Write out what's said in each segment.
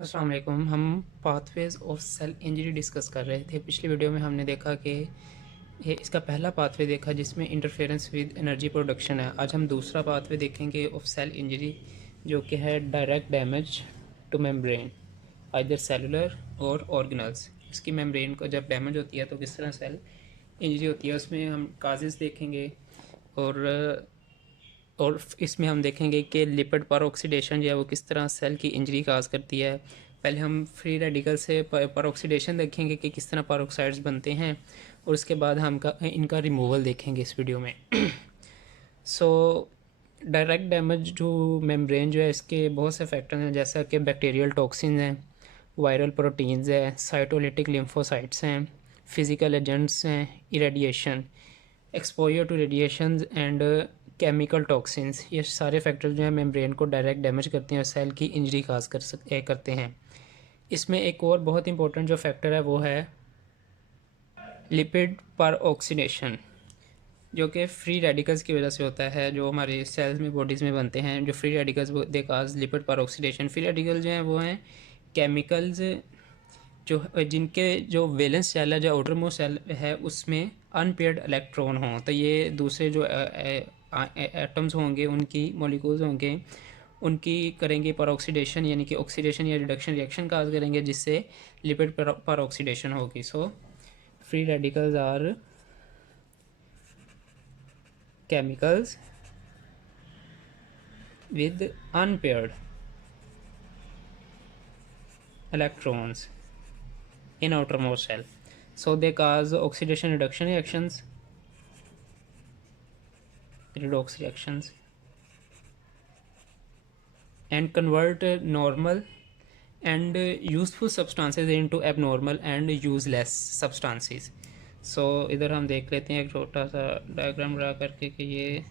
अस्सलाम वालेकुम। हम pathways of cell injury discuss कर रहे थे। पिछली वीडियो में हमने देखा कि ये इसका पहला पाथवे देखा जिसमें इंटरफेरेंस विद एनर्जी प्रोडक्शन है। आज हम दूसरा पाथवे देखेंगे ऑफ सेल इंजरी, जो कि है direct damage two membrane, either cellular और ऑर्गेनल्स। इसकी मेम्ब्रेन को जब डैमेज होती है तो किस तरह सेल इंजरी होती है, उसमें हम काजेज़ देखेंगे। और इसमें हम देखेंगे कि लिपिड पर ऑक्सीडेशन जो है वो किस तरह सेल की इंजरी काज करती है। पहले हम फ्री रेडिकल से पर ऑक्सीडेशन देखेंगे कि किस तरह पर बनते हैं, और उसके बाद हम इनका रिमूवल देखेंगे इस वीडियो में। सो डायरेक्ट डैमेज जो मेम्ब्रेन जो है, इसके बहुत से फैक्टर हैं, जैसा कि बैक्टीरियल टॉक्सिन हैं, वायरल प्रोटीन्स हैं, साइटोलिटिक लिम्फोसाइट्स हैं, फिज़िकल एजेंट्स हैं, irradiation, exposure to radiation and chemical toxins. ये सारे फैक्टर जो हैं मेम्ब्रेन को डायरेक्ट डैमेज करते हैं और सेल की इंजरी काज करते हैं। इसमें एक और बहुत इंपॉर्टेंट जो फैक्टर है वो है लिपिड पर ऑक्सीडेशन, जो कि फ्री रेडिकल्स की वजह से होता है, जो हमारे सेल्स में बॉडीज़ में बनते हैं। जो फ्री रेडिकल्स दे काज लिपिड पर ऑक्सीडेशन। फ्री रेडिकल जो हैं वो हैं केमिकल्स जो जिनके जो वैलेंस शेल है, जो आउटर मोस्ट शेल है, उसमें अनपेयर्ड इलेक्ट्रॉन हों, तो ये दूसरे जो एटम्स होंगे, उनकी मॉलिक्यूल्स होंगे, उनकी करेंगे पर ऑक्सीडेशन, यानी कि ऑक्सीडेशन या रिडक्शन रिएक्शन काज करेंगे, जिससे लिपिड पर ऑक्सीडेशन होगी। So free radicals are chemicals with unpaired electrons in outermost shell, so they cause oxidation reduction reactions, redox reactions, and convert normal and useful substances into abnormal and useless substances. So इधर हम देख लेते हैं एक छोटा सा diagram draw करके कि ये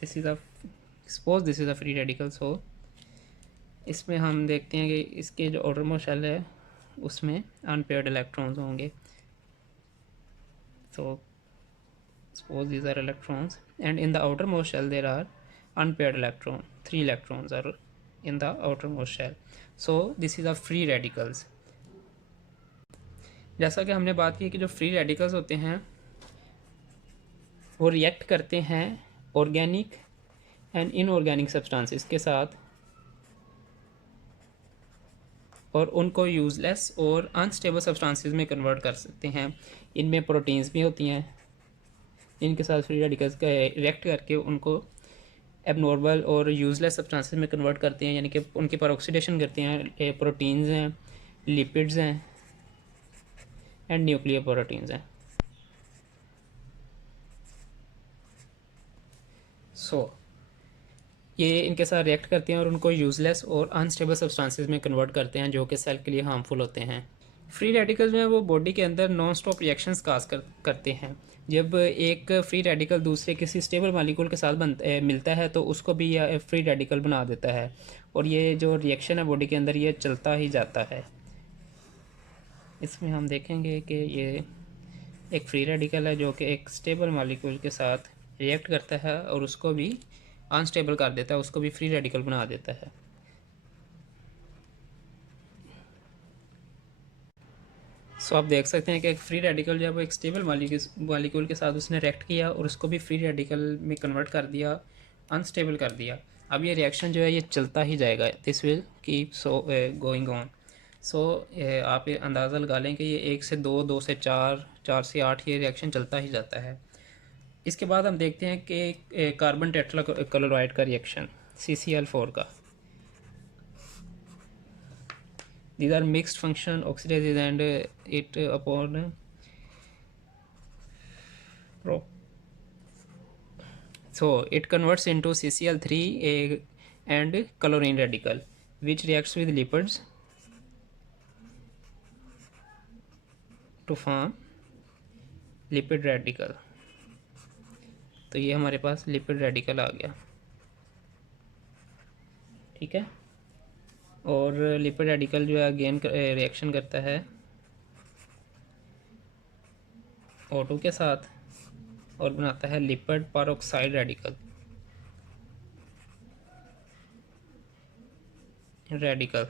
this is a suppose this is a free radical. So इसमें हम देखते हैं कि इसके जो outermost shell है उसमें अनपेयर्ड इलेक्ट्रॉन्स होंगे। So suppose these are electrons, and in the outermost shell there are unpaired electron, 3 electrons are in the outermost shell. So this is a free radicals. जैसा कि हमने बात की कि जो फ्री रेडिकल्स होते हैं वो रिएक्ट करते हैं ऑर्गेनिक एंड इनऑर्गेनिक सब्सटेंसेस के साथ, और उनको यूजलेस और अनस्टेबल सब्सटेंसेस में कन्वर्ट कर सकते हैं। इनमें प्रोटीन्स भी होती हैं, इनके साथ फ्री रेडिकल्स का रिएक्ट करके उनको एबनॉर्मल और यूजलेस सब्सटेंसेस में कन्वर्ट करते हैं, यानी कि उनकी पर ऑक्सीडेशन करते हैं। प्रोटीन्स हैं, लिपिड्स हैं, एंड न्यूक्लियर प्रोटीन्स हैं। सो ये इनके साथ रिएक्ट करते हैं और उनको यूजलेस और अनस्टेबल सब्सटेंसेस में कन्वर्ट करते हैं, जो कि सेल के लिए हार्मफुल होते हैं। फ्री रेडिकल्स जो हैं वो बॉडी के अंदर नॉन स्टॉप रिएक्शंस काज करते हैं। जब एक फ्री रेडिकल दूसरे किसी स्टेबल मालिक्यूल के साथ मिलता है तो उसको भी यह फ्री रेडिकल बना देता है, और ये जो रिएक्शन है बॉडी के अंदर ये चलता ही जाता है। इसमें हम देखेंगे कि ये एक फ्री रेडिकल है जो कि एक स्टेबल मालिक्यूल के साथ रिएक्ट करता है और उसको भी अनस्टेबल कर देता है, उसको भी फ्री रेडिकल बना देता है। सो आप देख सकते हैं कि एक फ्री रेडिकल जब एक स्टेबल मालिक्यूल के साथ उसने रिएक्ट किया और उसको भी फ्री रेडिकल में कन्वर्ट कर दिया, अनस्टेबल कर दिया। अब ये रिएक्शन जो है ये चलता ही जाएगा, this will keep so going on. So आप ये अंदाज़ा लगा लें कि ये 1 से 2, 2 से 4, 4 से 8 ये रिएक्शन चलता ही जाता है। इसके बाद हम देखते हैं कि कार्बन टेट्रा क्लोराइड का रिएक्शन CCl4 का। These are mixed function oxidases and it upon pro. So it converts into CCl3 and chlorine radical, which reacts with lipids to form lipid radical. तो ये हमारे पास लिपिड रेडिकल आ गया, ठीक है। और lipid radical जो है अगेन रिएक्शन करता है O2 के साथ और बनाता है lipid peroxide radical. radical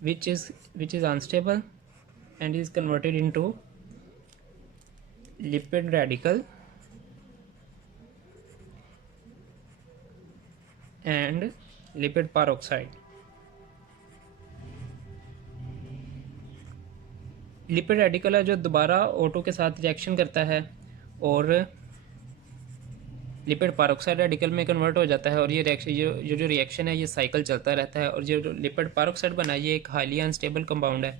which is unstable and is converted into lipid radical and lipid peroxide. Lipid radical है जो दोबारा O2 के साथ रिएक्शन करता है और लिपिड पेरोक्साइड रेडिकल में कन्वर्ट हो जाता है, और ये रिएक्शन जो रिएक्शन है ये साइकिल चलता रहता है। और ये जो लिपिड पेरोक्साइड बना ये एक हाईली अनस्टेबल कंपाउंड है।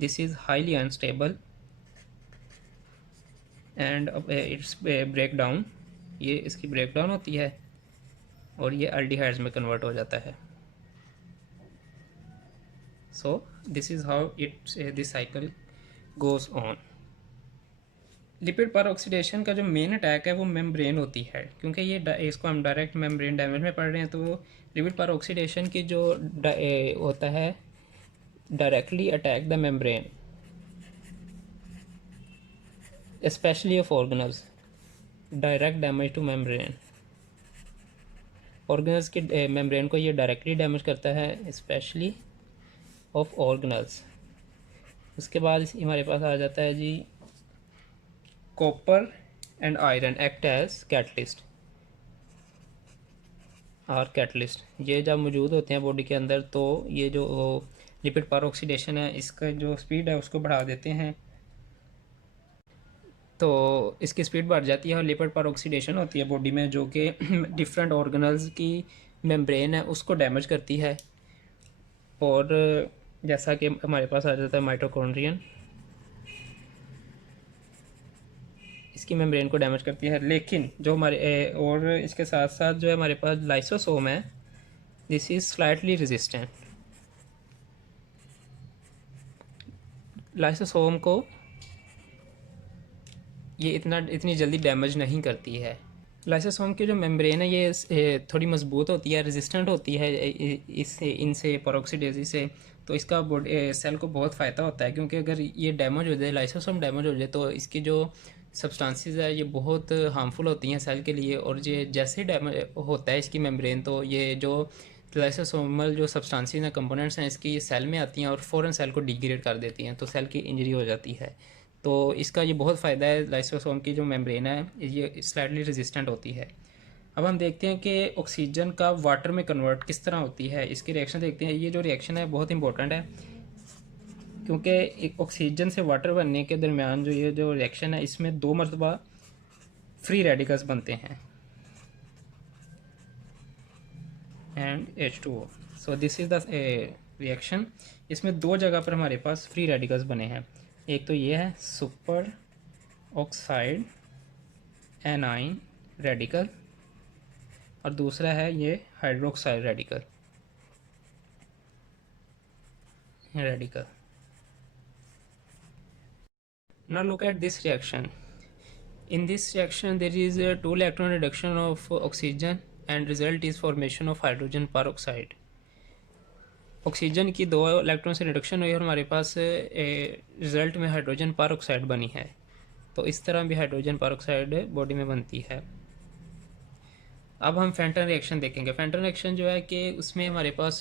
This is highly unstable and its break down, ये इसकी ब्रेक डाउन होती है और ये अल्डिहाइड्स में कन्वर्ट हो जाता है। So this is how this cycle goes on. Lipid पर ऑक्सीडेशन का जो मेन अटैक है वो मेम्ब्रेन होती है, क्योंकि ये इसको हम डायरेक्ट मेम्ब्रेन डैमेज में पढ़ रहे हैं। तो लिपिड पर ऑक्सीडेशन की जो होता है directly attack the membrane specially of organelles, direct damage two membrane. Organelles के मेम्ब्रेन को ये डायरेक्टली डैमेज करता है स्पेशली ऑफ ऑर्गेनल्स। उसके बाद हमारे पास आ जाता है जी copper and iron act as catalyst और कैटलिस्ट। ये जब मौजूद होते हैं बॉडी के अंदर तो ये जो लिपिड पर ऑक्सीडेशन है इसका जो स्पीड है उसको बढ़ा देते हैं, तो इसकी स्पीड बढ़ जाती है और लिपिड पर ऑक्सीडेशन होती है बॉडी में जो कि डिफरेंट ऑर्गेनल्स की मेम्ब्रेन है उसको डैमेज करती है। और जैसा कि हमारे पास आ जाता है माइटोकॉन्ड्रियन, इसकी मेम्ब्रेन को डैमेज करती है। लेकिन जो हमारे और इसके साथ साथ जो है हमारे पास लाइसोसोम है, this is slightly resistant. Lysosome को ये इतनी जल्दी डैमेज नहीं करती है। लाइसोसोम की जो मेम्ब्रेन है ये थोड़ी मजबूत होती है, रेजिस्टेंट होती है इससे इनसे पेरोक्सीडेज़ से। तो इसका सेल को बहुत फ़ायदा होता है, क्योंकि अगर ये डैमेज हो जाए, लाइसोसोम डैमेज हो जाए, तो इसकी जो सब्सटेंसेस है ये बहुत हार्मफुल होती हैं सेल के लिए। और ये जैसे ही डैमेज होता है इसकी मेम्ब्रेन, तो ये जो लाइसोसोमल जो सब्सटेंसेस हैं, कंपोनेंट्स हैं, इसकी सेल में आती हैं और फ़ौरन सेल को डिग्रेड कर देती हैं, तो सेल की इंजरी हो जाती है। तो इसका ये बहुत फ़ायदा है, लाइसोसोम की जो मेम्ब्रेन है ये स्लाइटली रेजिस्टेंट होती है। अब हम देखते हैं कि ऑक्सीजन का वाटर में कन्वर्ट किस तरह होती है, इसकी रिएक्शन देखते हैं। ये जो रिएक्शन है बहुत इंपॉर्टेंट है, क्योंकि एक ऑक्सीजन से वाटर बनने के दरमियान जो ये जो रिएक्शन है इसमें 2 मरतबा फ्री रेडिकल्स बनते हैं and H2O। So this is the reaction. इसमें 2 जगह पर हमारे पास फ्री रेडिकल्स बने हैं। एक तो ये है सुपर ऑक्साइड एनाइन रेडिकल और दूसरा है ये hydroxide radical. Now look at this reaction. In this reaction there is a 2 electron reduction of oxygen and result is formation of hydrogen peroxide. Oxygen की 2 इलेक्ट्रॉन से रिडक्शन हुई और हमारे पास result में हाइड्रोजन पेरोक्साइड बनी है। तो इस तरह भी हाइड्रोजन पेरोक्साइड बॉडी में बनती है। अब हम फेंटन रिएक्शन देखेंगे। फेंटन रिएक्शन जो है कि उसमें हमारे पास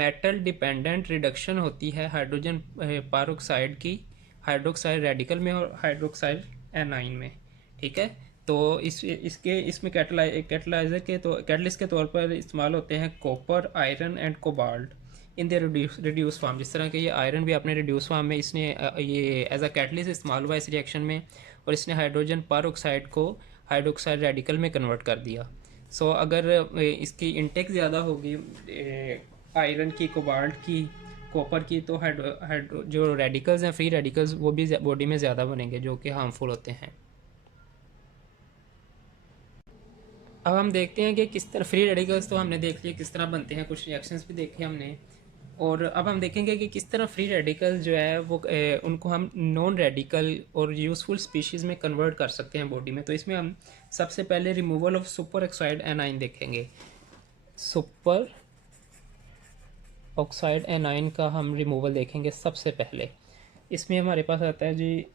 मेटल डिपेंडेंट रिडक्शन होती है हाइड्रोजन पेरोक्साइड की हाइड्रोक्साइड रेडिकल में और हाइड्रोक्साइड एनाइन में। ठीक है, तो इसमें कैटलाइजर के तो कैटलिस्ट के तौर पर इस्तेमाल होते हैं copper, iron and cobalt in the reduce form. जिस तरह के ये आयरन भी अपने रिड्यूस फॉर्म में इसने ये एज अ कैटलिस्ट इस्तेमाल हुआ इस रिएक्शन में, और इसने हाइड्रोजन पेरोक्साइड को हाइड्रोक्साइड रेडिकल में कन्वर्ट कर दिया। सो अगर इसकी इंटेक ज़्यादा होगी आयरन की, कोबाल्ट की, कॉपर की, तो हाइड्रो जो रेडिकल्स हैं फ्री रेडिकल्स वो भी बॉडी में ज़्यादा बनेंगे जो कि हार्मफुल होते हैं। अब हम देखते हैं कि किस तरह फ्री रेडिकल्स तो हमने देख लिया किस तरह बनते हैं, कुछ रिएक्शंस भी देखे हमने। और अब हम देखेंगे कि किस तरह फ्री रेडिकल जो है वो उनको हम नॉन रेडिकल और यूज़फुल स्पीशीज़ में कन्वर्ट कर सकते हैं बॉडी में। तो इसमें हम सबसे पहले removal of super oxide A9 देखेंगे। सुपर ऑक्साइड एनाइन का हम रिमूवल देखेंगे सबसे पहले। इसमें हमारे पास आता है जी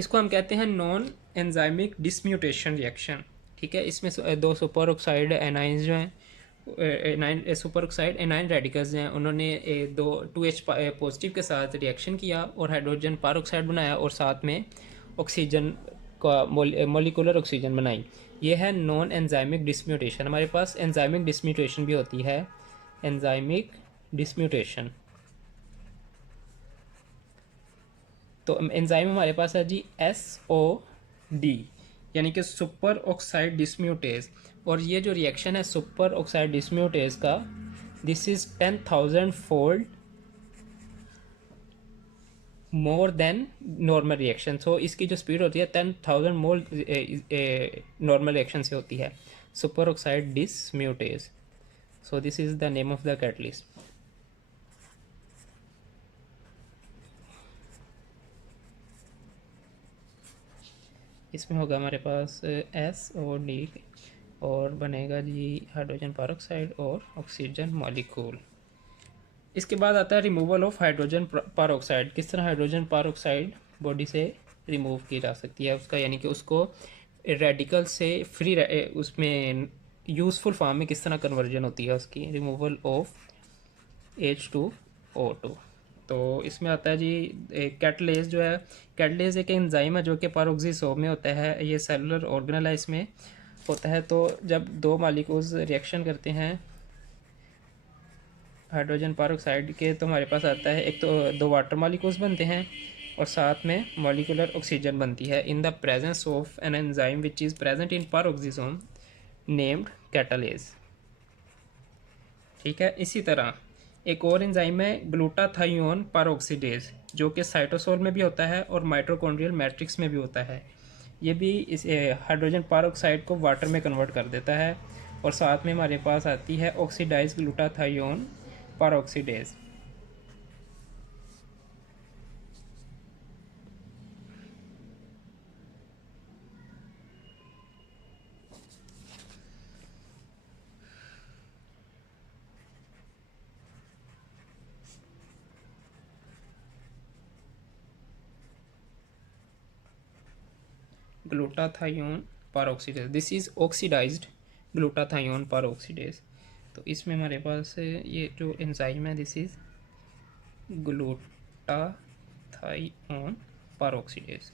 इसको हम कहते हैं नॉन एंजाइमिक डिसम्यूटेशन रिएक्शन। ठीक है, इसमें दो सुपर ऑक्साइड एनाइंस जो हैं, A9 super oxide A9 radicals हैं, उन्होंने दो 2H पॉजिटिव के साथ रिएक्शन किया और हाइड्रोजन पर ऑक्साइड बनाया और साथ में ऑक्सीजन का मोलिकुलर ऑक्सीजन बनाई। ये है नॉन एंजाइमिक डिसम्यूटेशन। हमारे पास एंजाइमिक डिसम्यूटेशन भी होती है, एंजाइमिक डिसम्यूटेशन। तो एंजाइम हमारे पास है जी SOD, यानी कि सुपर ऑक्साइड डिसम्यूटेज। और ये जो रिएक्शन है सुपर ऑक्साइड डिसम्यूटेज का, this is 10,000 fold more than normal reaction. So इसकी जो स्पीड होती है 10,000 मोल नॉर्मल रिएक्शन से होती है, superoxide dismutase. So this is the name of the catalyst. इसमें होगा हमारे पास SOD और बनेगा जी हाइड्रोजन पेरोक्साइड और ऑक्सीजन मॉलिक्यूल। इसके बाद आता है रिमूवल ऑफ हाइड्रोजन पेरोक्साइड। किस तरह हाइड्रोजन पेरोक्साइड बॉडी से रिमूव की जा सकती है उसका, यानी कि उसको रेडिकल से फ्री उसमें यूज़फुल फॉर्म में किस तरह कन्वर्जन होती है उसकी, रिमूवल ऑफ H2O2। तो इसमें आता है जी कैटलेज जो है, कैटलेज एक एंजाइम है जो कि पेरोक्सिसोम में होता है, ये सेलुलर ऑर्गेनल है, इसमें होता है। तो जब दो मॉलिक्यूल्स रिएक्शन करते हैं हाइड्रोजन पेरोक्साइड के, तो हमारे पास आता है एक तो दो वाटर मॉलिक्यूल्स बनते हैं और साथ में मॉलिकुलर ऑक्सीजन बनती है इन the presence of an enzyme which is present in peroxisome named catalase. ठीक है, इसी तरह एक और एंजाइम है ग्लूटाथायोन पेरोक्सीडेज, जो कि साइटोसोल में भी होता है और माइटोकॉन्ड्रियल मैट्रिक्स में भी होता है। ये भी इस हाइड्रोजन पेरोक्साइड को वाटर में कन्वर्ट कर देता है। और साथ में हमारे पास आती है oxidise glutathione peroxidase. Glutathione peroxidase, this is oxidised glutathione peroxidase. तो इसमें हमारे पास ये जो एंजाइम है दिस इज़ ग्लूटाथायोन पेरोक्सीडेज।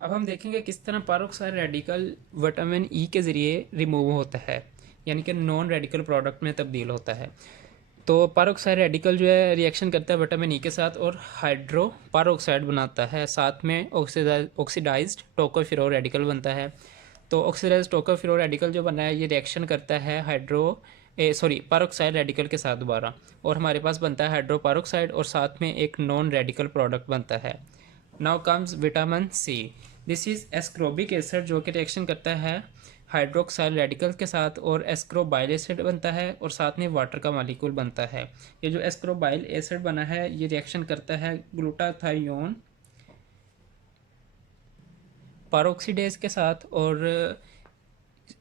अब हम देखेंगे किस तरह पेरोक्साइड रेडिकल विटामिन ई के ज़रिए रिमूव होता है, यानी कि नॉन रेडिकल प्रोडक्ट में तब्दील होता है। तो पेरोक्साइड रेडिकल जो है रिएक्शन करता है विटामिन ई के साथ और हाइड्रो पेरोक्साइड बनाता है, साथ में ऑक्सीडाइज्ड टोकोफिरो रेडिकल बनता है। तो ऑक्सीडाइज्ड टोकोफिरो रेडिकल जो बना है ये रिएक्शन करता है पेरोक्साइड रेडिकल के साथ दोबारा, और हमारे पास बनता है हाइड्रो पेरोक्साइड और साथ में एक नॉन रेडिकल प्रोडक्ट बनता है। Now comes vitamin C, this is ascorbic acid, जो कि रिएक्शन करता है हाइड्रोक्साइल रेडिकल के साथ और एस्क्रोबाइल एसिड बनता है और साथ में वाटर का मॉलिक्यूल बनता है। ये जो एस्क्रोबाइल एसिड बना है ये रिएक्शन करता है ग्लूटाथायोन पेरोक्सीडेज के साथ और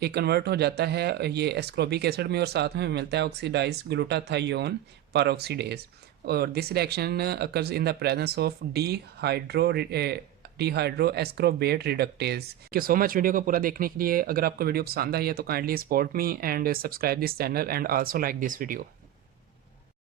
ये कन्वर्ट हो जाता है ये एस्क्रोबिक एसिड में और साथ में मिलता है ऑक्सीडाइज्ड ग्लूटाथायोन पेरोक्सीडेज। और this reaction occurs in the presence of dehydroascorbate reductase. Thank you so much video को पूरा देखने के लिए। अगर आपको वीडियो पसंद आई है तो kindly support me and subscribe this channel and also like this video.